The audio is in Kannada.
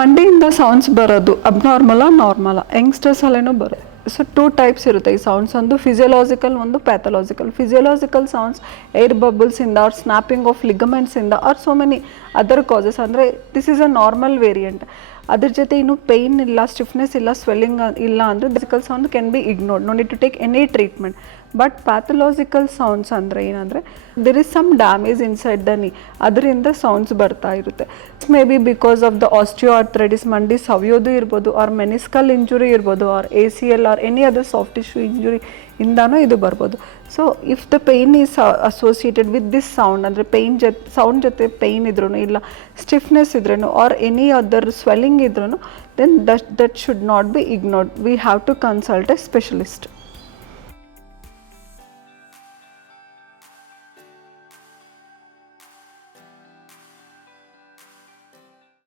ಮಂಡಿಯಿಂದ ಸೌಂಡ್ಸ್ ಬರೋದು ಅಬ್ನಾರ್ಮಲ ನಾರ್ಮಲ ಯಂಗ್ಸ್ಟರ್ಸ್ ಅಲ್ಲೇನೂ ಬರೋದು. ಸೊ 2 ಟೈಪ್ಸ್ ಇರುತ್ತೆ ಈ ಸೌಂಡ್ಸ್, ಒಂದು ಫಿಸಿಯೋಲಾಜಿಕಲ್, ಒಂದು ಪ್ಯಾಥಲಾಜಿಕಲ್. ಫಿಸಿಯೋಲಾಜಿಕಲ್ ಸೌಂಡ್ಸ್ ಏರ್ ಬಬಲ್ಸಿಂದ ಆರ್ ಸ್ನ್ಯಾಪಿಂಗ್ ಆಫ್ ಲಿಗಮೆಂಟ್ಸಿಂದ or so many other causes, ಅಂದರೆ this is a normal variant. ಅದ್ರ ಜೊತೆ ಇನ್ನೂ ಪೇಯ್ನ್ ಇಲ್ಲ, ಸ್ಟಿಫ್ನೆಸ್ ಇಲ್ಲ, ಸ್ವೆಲ್ಲಿಂಗ್ ಇಲ್ಲ ಅಂದರೆ physical sound can be ignored, no need to take any treatment. But pathological sounds ಅಂದರೆ ಏನಂದರೆ there is some damage inside the knee, ಅದರಿಂದ ಸೌಂಡ್ಸ್ ಬರ್ತಾ ಇರುತ್ತೆ. Maybe because of the osteoarthritis, ಮಂಡಿ ಸವಿಯೋದು ಇರ್ಬೋದು, ಆರ್ ಮೆನಿಸ್ಕಲ್ ಇಂಜುರಿ ಇರ್ಬೋದು, or ACL or any other soft tissue injury ಇಂದಾನೂ ಇದು ಬರ್ಬೋದು. So if the pain is associated with this sound, ಅಂದರೆ ಸೌಂಡ್ ಜೊತೆ ಪೇಯ್ನ್ ಇದ್ರೂ ಇಲ್ಲ, ಸ್ಟಿಫ್ನೆಸ್ ಇದ್ರೂ ಆರ್ ಎನಿ ಅದರ್ ಸ್ವೆಲ್ಲಿಂಗ್ ಇದ್ರೂ, then that should not be ignored. We have to consult a specialist.